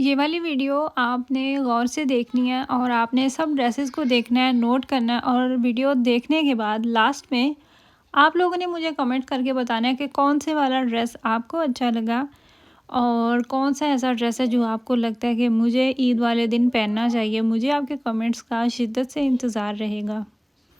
ये वाली वीडियो आपने गौर से देखनी है और आपने सब ड्रेसेस को देखना है, नोट करना है और वीडियो देखने के बाद लास्ट में आप लोगों ने मुझे कमेंट करके बताना है कि कौन से वाला ड्रेस आपको अच्छा लगा और कौन सा ऐसा ड्रेस है जो आपको लगता है कि मुझे ईद वाले दिन पहनना चाहिए। मुझे आपके कमेंट्स का शिद्दत से इंतज़ार रहेगा।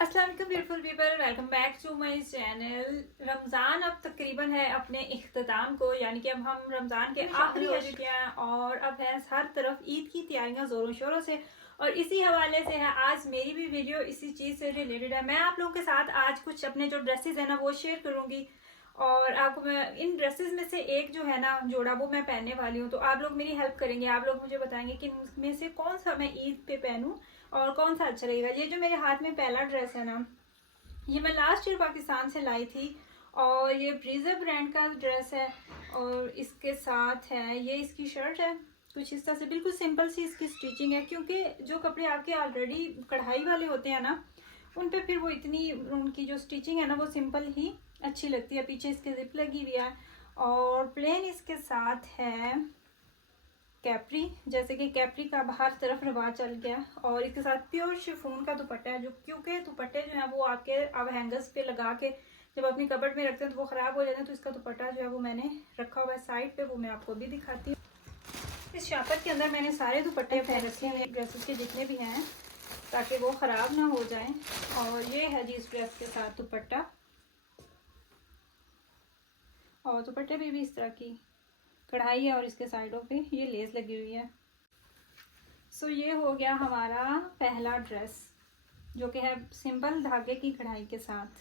अस्सलाम वालेकुम beautiful people, welcome back to my channel. Ramzan अब तकरीबन है अपने इख्तिताम को, यानी कि अब हम रमज़ान के आखिरी हो चुके हैं और अब है हर तरफ ईद की तैयारियां ज़ोरों शोरों से। और इसी हवाले से है आज मेरी भी वीडियो इसी चीज़ से रिलेटेड है। मैं आप लोगों के साथ आज कुछ अपने जो ड्रेसेस है ना वो शेयर करूँगी और आपको मैं इन ड्रेसेस में से एक जो है ना जोड़ा वो मैं पहनने वाली हूँ। तो आप लोग मेरी हेल्प करेंगे, आप लोग मुझे बताएंगे कि इनमें से कौन सा मैं ईद पे पहनूँ और कौन सा अच्छा लगेगा। ये जो मेरे हाथ में पहला ड्रेस है ना, ये मैं लास्ट ईयर पाकिस्तान से लाई थी और ये ब्रीजर ब्रांड का ड्रेस है और इसके साथ है ये इसकी शर्ट है। कुछ इस तरह से बिल्कुल सिंपल सी इसकी स्टिचिंग है, क्योंकि जो कपड़े आपके ऑलरेडी कढ़ाई वाले होते हैं ना उन पे फिर वो इतनी उनकी जो स्टिचिंग है ना वो सिंपल ही अच्छी लगती है। पीछे इसके जिप लगी हुई है और प्लेन इसके साथ है कैप्री, जैसे कि कैप्री का बाहर तरफ रवाज चल गया और इसके साथ प्योर शिफॉन का दुपट्टा है। जो क्योंकि दुपट्टे जो है वो आपके अब हैंगर्स पे लगा के जब अपनी कबर्ड में रखते हैं तो वो ख़राब हो जाते हैं, तो इसका दुपट्टा जो है वो मैंने रखा हुआ है साइड पे, वो मैं आपको भी दिखाती हूँ। इस शापर के अंदर मैंने सारे दुपट्टे पहन रखे हैं ड्रेसेस के जितने भी हैं, ताकि वो ख़राब ना हो जाए। और ये है जी इस ड्रेस के साथ दुपट्टा, और दुपट्टे पे भी इस तरह की कढ़ाई है और इसके साइडों पे ये लेस लगी हुई है। सो ये हो गया हमारा पहला ड्रेस, जो कि है सिंपल धागे की कढ़ाई के साथ।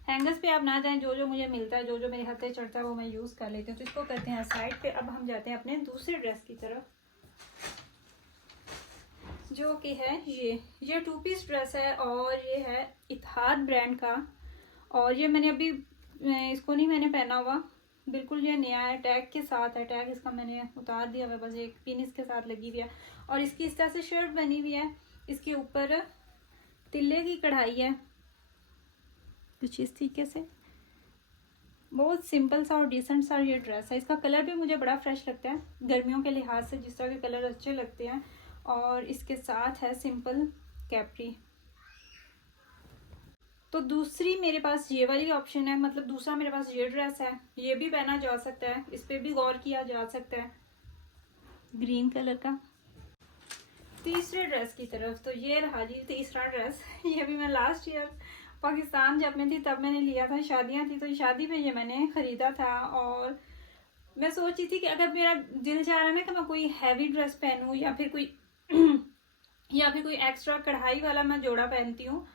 हैंगर्स पे आप ना जाएं, जो जो मुझे मिलता है, जो जो मेरे हाथे चढ़ता है वो मैं यूज़ कर लेती हूँ। तो इसको करते हैं साइड पे। अब हम जाते हैं अपने दूसरे ड्रेस की तरफ, जो कि है ये 2 पीस ड्रेस है और ये है इत्तेहाद ब्रांड का। और ये मैंने अभी इसको नहीं मैंने पहना हुआ, बिल्कुल ये नया है, टैग के साथ है। टैग इसका मैंने उतार दिया हुआ, बस एक पिन इसके साथ लगी हुई है और इसकी इस तरह से शर्ट बनी हुई है। इसके ऊपर तिल्ले की कढ़ाई है कुछ इस तरीके से। बहुत सिंपल सा और डिसेंट सा ये ड्रेस है। इसका कलर भी मुझे बड़ा फ्रेश लगता है गर्मियों के लिहाज से, जिस तरह के कलर अच्छे लगते हैं। और इसके साथ है सिंपल कैप्री। तो दूसरी मेरे पास ये वाली ऑप्शन है, मतलब दूसरा मेरे पास ये ड्रेस है, ये भी पहना जा सकता है, इस पर भी गौर किया जा सकता है, ग्रीन कलर का। तीसरे ड्रेस की तरफ, तो ये रहा जी तीसरा ड्रेस। ये भी मैं लास्ट ईयर पाकिस्तान जब मैं थी तब मैंने लिया था, शादियां थी तो शादी में ये मैंने खरीदा था। और मैं सोची थी कि अगर मेरा दिल चाह रहा है ना कि मैं कोई हैवी ड्रेस पहनूं या फिर कोई या फिर कोई एक्स्ट्रा कढ़ाई वाला मैं जोड़ा पहनती हूँ,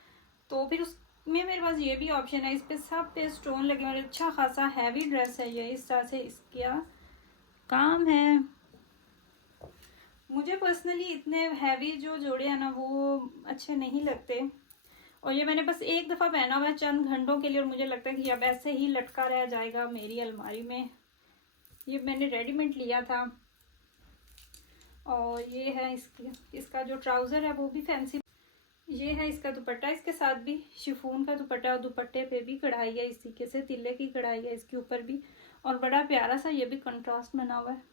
तो फिर उसमें मेरे पास ये भी ऑप्शन है। इस पे सब पे स्टोन लगे हुए, अच्छा खासा हैवी ड्रेस है ये, इस तरह से इसका काम है। मुझे पर्सनली इतने हैवी जो जोड़े हैं ना वो अच्छे नहीं लगते, और ये मैंने बस एक दफ़ा पहना हुआ है चंद घंटों के लिए, और मुझे लगता है कि अब ऐसे ही लटका रह जाएगा मेरी अलमारी में। ये मैंने रेडीमेड लिया था। और ये है इसका जो ट्राउज़र है वो भी फैंसी। ये है इसका दुपट्टा, इसके साथ भी शिफॉन का दुपट्टा और दुपट्टे पे भी कढ़ाई है इस तरीके से, तिल्ले की कढ़ाई है इसके ऊपर भी, और बड़ा प्यारा सा ये भी कंट्रास्ट बना हुआ है।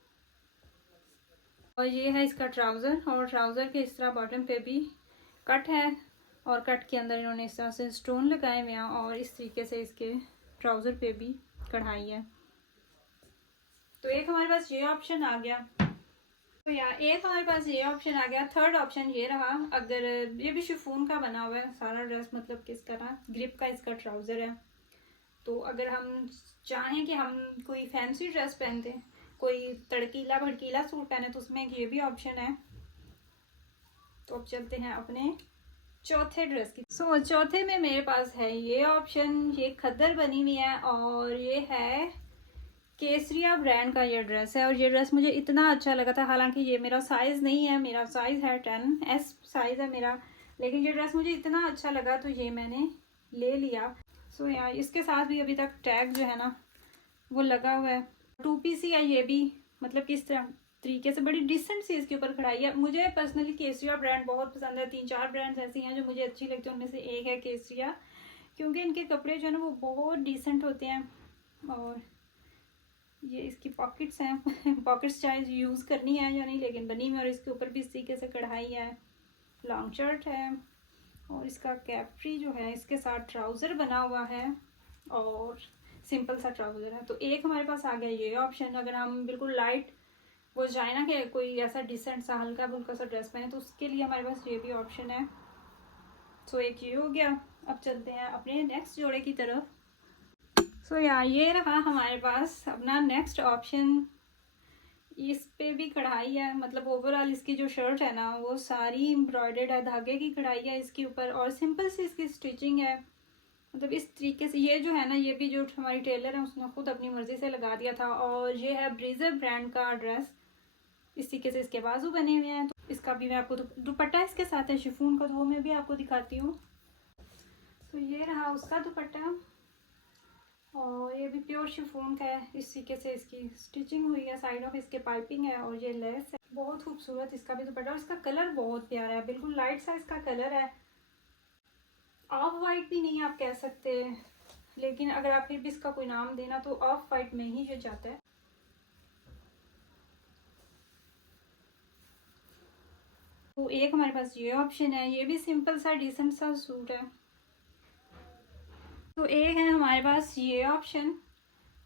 और ये है इसका ट्राउज़र, और ट्राउज़र के इस तरह बॉटम पे भी कट है और कट के अंदर इन्होंने इस तरह से स्टोन लगाए हुए हैं, और इस तरीके से इसके ट्राउज़र पे भी कढ़ाई है। तो एक हमारे पास ये ऑप्शन आ गया, तो यार एक हमारे पास ये ऑप्शन आ गया। थर्ड ऑप्शन ये रहा, अगर ये भी शिफॉन का बना हुआ है सारा ड्रेस, मतलब किस तरह ग्रिप का इसका ट्राउज़र है। तो अगर हम चाहें कि हम कोई फैंसी ड्रेस पहनते हैं, कोई तड़कीला भड़कीला सूट पहने, तो उसमें ये भी ऑप्शन है। तो अब चलते हैं अपने चौथे ड्रेस की। चौथे में मेरे पास है ये ऑप्शन, ये खद्दर बनी हुई है और ये है केसरिया ब्रांड का ये ड्रेस है। और ये ड्रेस मुझे इतना अच्छा लगा था, हालांकि ये मेरा साइज़ नहीं है, मेरा साइज़ है 10S साइज़ है मेरा, लेकिन ये ड्रेस मुझे इतना अच्छा लगा तो ये मैंने ले लिया। यार इसके साथ भी अभी तक टैग जो है ना वो लगा हुआ है। 2 पीस ही है ये भी, मतलब किस तरह तरीके से बड़ी डिसेंट सी इसके ऊपर कढ़ाई है। मुझे पर्सनली केसरिया ब्रांड बहुत पसंद है, 3-4 ब्रांड्स ऐसी हैं जो मुझे अच्छी लगती है, उनमें से एक है केसरिया, क्योंकि इनके कपड़े जो है ना वो बहुत डिसेंट होते हैं। और ये इसकी पॉकेट्स हैं पॉकेट्स चाहे यूज़ करनी है या नहीं, लेकिन बनी हुई। और इसके ऊपर भी इस तरीके से कढ़ाई है। लॉन्ग शर्ट है और इसका कैप्री जो है इसके साथ ट्राउज़र बना हुआ है और सिंपल सा ट्राउज़र है। तो एक हमारे पास आ गया ये ऑप्शन। अगर हम बिल्कुल लाइट वो जाए ना कि कोई ऐसा डिसेंट सा हल्का फुल्का सा ड्रेस पहने, तो उसके लिए हमारे पास ये भी ऑप्शन है। सो एक ये हो गया। अब चलते हैं अपने नेक्स्ट जोड़े की तरफ। सो यार ये रहा हमारे पास अपना नेक्स्ट ऑप्शन। इस पे भी कढ़ाई है, मतलब ओवरऑल इसकी जो शर्ट है ना वो सारी एम्ब्रॉयडर्ड है, धागे की कढ़ाई है इसके ऊपर और सिंपल सी इसकी स्टिचिंग है। मतलब इस तरीके से ये जो है ना, ये भी जो हमारी टेलर है उसने खुद अपनी मर्जी से लगा दिया था। और ये है ब्रीजर ब्रांड का ड्रेस। इस तरीके से इसके बाजू बने हुए हैं। तो इसका भी मैं आपको दुपट्टा इसके साथ है शिफॉन का, तो वो मैं भी आपको दिखाती हूँ। तो ये रहा उसका दुपट्टा और ये भी प्योर शिफॉन का है। इस तरीके से इसकी स्टिचिंग हुई है, साइड ऑफ इसके पाइपिंग है और ये लेस है। बहुत खूबसूरत इसका भी दुपट्टा और इसका कलर बहुत प्यारा है, बिल्कुल लाइट सा इसका कलर है। ऑफ वाइट भी नहीं आप कह सकते, लेकिन अगर आप फिर भी इसका कोई नाम देना तो ऑफ वाइट में ही ये जाता है। तो एक हमारे पास ये ऑप्शन है, ये भी सिंपल सा डिसेंट सा सूट है। तो एक है हमारे पास ये ऑप्शन,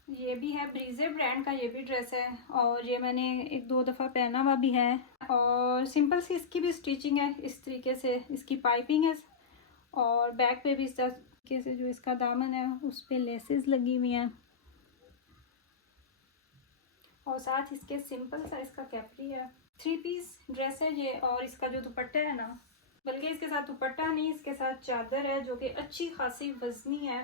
ये भी है ब्रीजर ब्रांड का, ये भी ड्रेस है और ये मैंने एक दो दफ़ा पहना हुआ भी है। और सिंपल सी इसकी भी स्टिचिंग है, इस तरीके से इसकी पाइपिंग है और बैक पे भी इस तरीके से जो इसका दामन है उस पर लेसेस लगी हुई हैं और साथ इसके सिंपल सा इसका कैप्री है। 3 पीस ड्रेस है ये। और इसका जो दुपट्टा है ना, बल्कि इसके साथ दुपट्टा नहीं, इसके साथ चादर है जो कि अच्छी खासी वजनी है,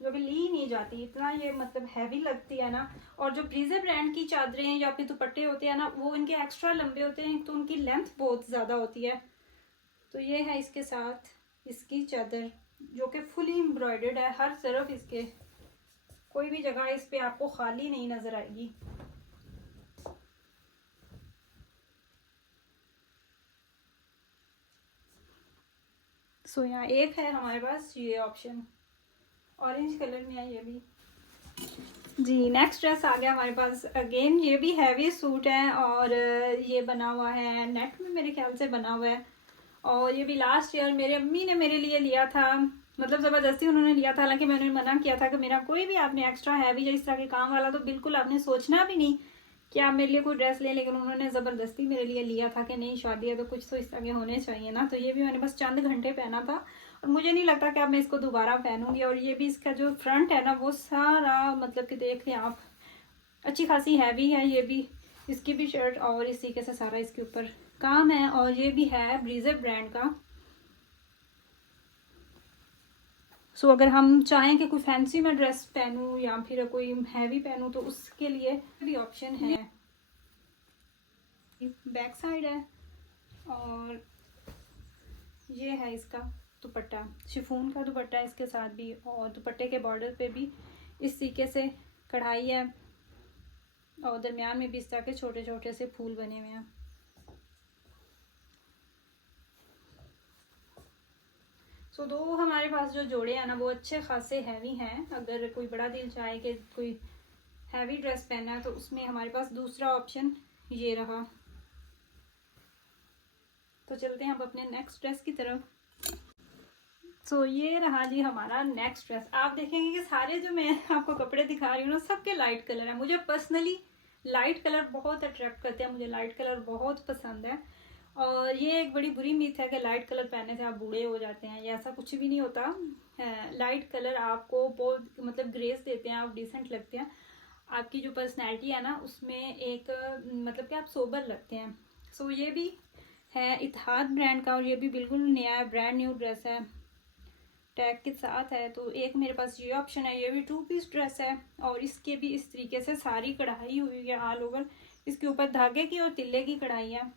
जो कि ली नहीं जाती, इतना ये मतलब हैवी लगती है ना। और जो ब्रीजर ब्रांड की चादरें या फिर दुपट्टे होते हैं ना, वो इनके एक्स्ट्रा लंबे होते हैं तो उनकी लेंथ बहुत ज़्यादा होती है। तो ये है इसके साथ इसकी चादर जो कि फुली एम्ब्रॉयडर्ड है, हर तरफ इसके कोई भी जगह इस पे आपको खाली नहीं नजर आएगी। सो यहाँ एक है हमारे पास ये ऑप्शन, ऑरेंज कलर में है ये भी। जी नेक्स्ट ड्रेस आ गया हमारे पास। अगेन ये भी हैवी सूट है और ये बना हुआ है नेट में, मेरे ख्याल से बना हुआ है। और ये भी लास्ट ईयर मेरे अम्मी ने मेरे लिए लिया था, मतलब ज़बरदस्ती उन्होंने लिया था। हालांकि मैंने मना किया था कि मेरा कोई भी आपने एक्स्ट्रा हैवी या इस तरह के काम वाला तो बिल्कुल आपने सोचना भी नहीं कि आप मेरे लिए कोई ड्रेस लें, लेकिन उन्होंने ज़बरदस्ती मेरे लिए लिया था कि नहीं शादी है तो कुछ तो इस तरह के होने चाहिए ना। तो ये भी मैंने बस चंद घंटे पहना था और मुझे नहीं लगता कि अब मैं इसको दोबारा पहनूंगी। और ये भी इसका जो फ्रंट है ना वो सारा मतलब कि देख लें आप, अच्छी खासी हैवी है ये भी। इसकी भी शर्ट और इस तरीके से सारा इसके ऊपर काम है। और ये भी है ब्रीजर ब्रांड का। सो अगर हम चाहें कि कोई फैंसी में ड्रेस पहनूं या फिर कोई हैवी पहनूं तो उसके लिए भी ऑप्शन है। बैक साइड है और ये है इसका दुपट्टा, शिफॉन का दुपट्टा है इसके साथ भी। और दुपट्टे के बॉर्डर पे भी इस तरीके से कढ़ाई है और दरमियान में भी इस तरह के छोटे छोटे से फूल बने हुए हैं। सो दो हमारे पास जो जोड़े हैं ना वो अच्छे खासे हैवी हैं। अगर कोई बड़ा दिल चाहे कि कोई हैवी ड्रेस पहना है तो उसमें हमारे पास दूसरा ऑप्शन ये रहा। तो चलते हैं अब अपने नेक्स्ट ड्रेस की तरफ। सो ये रहा जी हमारा नेक्स्ट ड्रेस। आप देखेंगे कि सारे जो मैं आपको कपड़े दिखा रही हूँ ना सबके लाइट कलर है। मुझे पर्सनली लाइट कलर बहुत अट्रैक्ट करते हैं, मुझे लाइट कलर बहुत पसंद है। और ये एक बड़ी बुरी मिथ है कि लाइट कलर पहनने से आप बूढ़े हो जाते हैं, या ऐसा कुछ भी नहीं होता है। लाइट कलर आपको बहुत मतलब ग्रेस देते हैं, आप डिसेंट लगते हैं, आपकी जो पर्सनैलिटी है ना उसमें एक मतलब कि आप सोबर लगते हैं। सो ये भी है इत्तेहाद ब्रांड का और ये भी बिल्कुल नया ब्रांड न्यू ड्रेस है, टैग के साथ है। तो एक मेरे पास ये ऑप्शन है, ये भी 2 पीस ड्रेस है और इसके भी इस तरीके से सारी कढ़ाई हुई है ऑल ओवर। इसके ऊपर धागे की और तिल्ले की कढ़ाई है।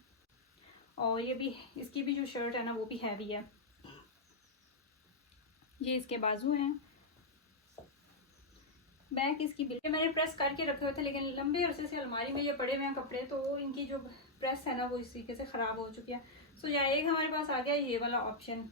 और ये भी इसकी भी जो शर्ट है ना वो भी हैवी है। ये इसके बाजू हैं, बैक इसकी बिल्कुल मैंने प्रेस करके रखे हुए थे, लेकिन लंबे अरसे से अलमारी में ये पड़े हुए हैं कपड़े, तो इनकी जो प्रेस है ना वो इस तरीके से ख़राब हो चुकी है। सो या एक हमारे पास आ गया ये वाला ऑप्शन।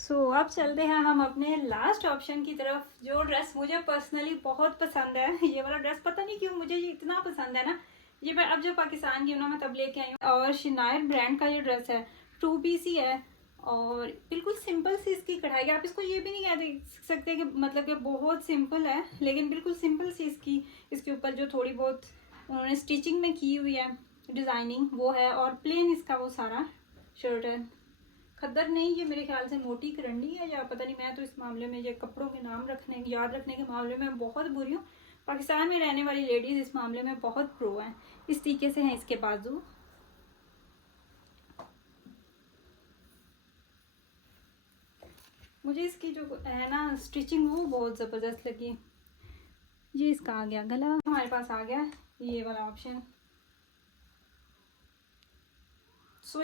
अब चलते हैं हम अपने लास्ट ऑप्शन की तरफ, जो ड्रेस मुझे पर्सनली बहुत पसंद है। ये वाला ड्रेस पता नहीं क्यों मुझे ये इतना पसंद है ना, ये मैं अब जब पाकिस्तान की हूँ ना मैं तब लेके आई हूँ। और शिनायर ब्रांड का ये ड्रेस है, 2 पीस ही है और बिल्कुल सिंपल सी इसकी कढ़ाई है। आप इसको ये भी नहीं कह सकते कि मतलब कि बहुत सिंपल है, लेकिन बिल्कुल सिंपल सी इसके ऊपर जो थोड़ी बहुत उन्होंने स्टिचिंग में की हुई है डिज़ाइनिंग वो है। और प्लेन इसका वो सारा शर्ट है, खद्दर नहीं, ये मेरे ख्याल से मोटी करंडी है या पता नहीं। मैं तो इस मामले में ये कपड़ों के नाम याद रखने के मामले में बहुत बुरी हूँ। पाकिस्तान में रहने वाली लेडीज इस मामले में बहुत प्रो हैं। इस तरीके से हैं इसके बाजू। मुझे इसकी जो है ना स्टिचिंग वो बहुत ज़बरदस्त लगी। ये इसका आ गया गला, हमारे पास आ गया ये वाला ऑप्शन।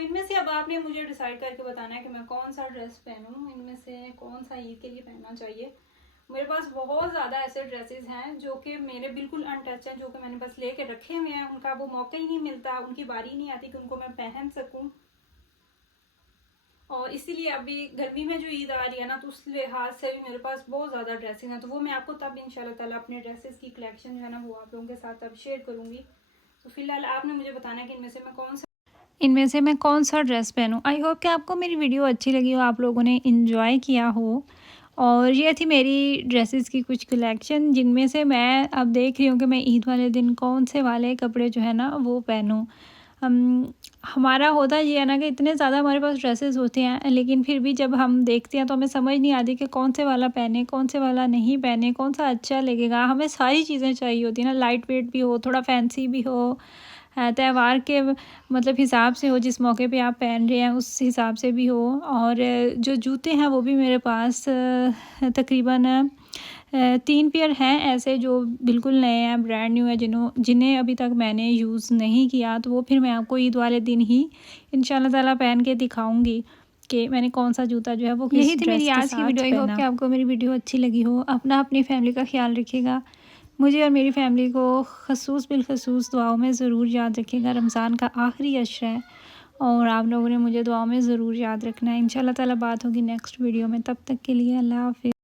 इनमें से अब आपने मुझे डिसाइड करके बताना है कि मैं कौन सा ड्रेस पहनूं, इनमें से कौन सा ईद के लिए पहनना चाहिए। मेरे पास बहुत ज़्यादा ऐसे ड्रेसेस हैं जो कि मेरे बिल्कुल अनटच हैं, जो कि मैंने बस लेके रखे हुए हैं, उनका वो मौका ही नहीं मिलता, उनकी बारी नहीं आती कि उनको मैं पहन सकूं। और इसीलिए अभी गर्मी में जो ईद आ रही है ना, तो उस लिहाज से भी मेरे पास बहुत ज़्यादा ड्रेसेस हैं। तो वो मैं आपको तब इंशाल्लाह ताला अपने ड्रेसेस की कलेक्शन जो है ना वो आप लोगों के साथ अब शेयर करूँगी। तो फिलहाल आपने मुझे बताना है कि इनमें से मैं कौन सा ड्रेस पहनूं। आई होप कि आपको मेरी वीडियो अच्छी लगी हो, आप लोगों ने इंजॉय किया हो। और ये थी मेरी ड्रेसेस की कुछ कलेक्शन, जिनमें से मैं अब देख रही हूँ कि मैं ईद वाले दिन कौन से वाले कपड़े जो है ना वो पहनूं। हमारा होता ये है ना कि इतने ज़्यादा हमारे पास ड्रेसेस होते हैं, लेकिन फिर भी जब हम देखते हैं तो हमें समझ नहीं आती कि कौन से वाला पहने, कौन से वाला नहीं पहने, कौन सा अच्छा लगेगा। हमें सारी चीज़ें चाहिए होती है ना, लाइट वेट भी हो, थोड़ा फैंसी भी हो, त्यौहार के मतलब हिसाब से हो, जिस मौके पे आप पहन रहे हैं उस हिसाब से भी हो। और जो जूते हैं वो भी मेरे पास तकरीबन 3 पेयर हैं ऐसे जो बिल्कुल नए हैं, ब्रांड न्यू है, जिन्हें अभी तक मैंने यूज़ नहीं किया। तो वो फिर मैं आपको ईद वाले दिन ही इंशाल्लाह ताला पहन के दिखाऊंगी कि मैंने कौन सा जूता जो है वो किस ड्रेस के साथ पहना। यही थी मेरी आज की वीडियो। आई होप कि आपको मेरी वीडियो अच्छी लगी हो। अपनी फैमिली का ख्याल रखिएगा, मुझे और मेरी फैमिली को बिलखसूस दुआओं में ज़रूर याद रखिएगा। रमज़ान का आखिरी अशर है और आप लोगों ने मुझे दुआओं में ज़रूर याद रखना है। इंशाल्लाह ताला बात होगी नेक्स्ट वीडियो में, तब तक के लिए अल्लाह हाफ़िज़।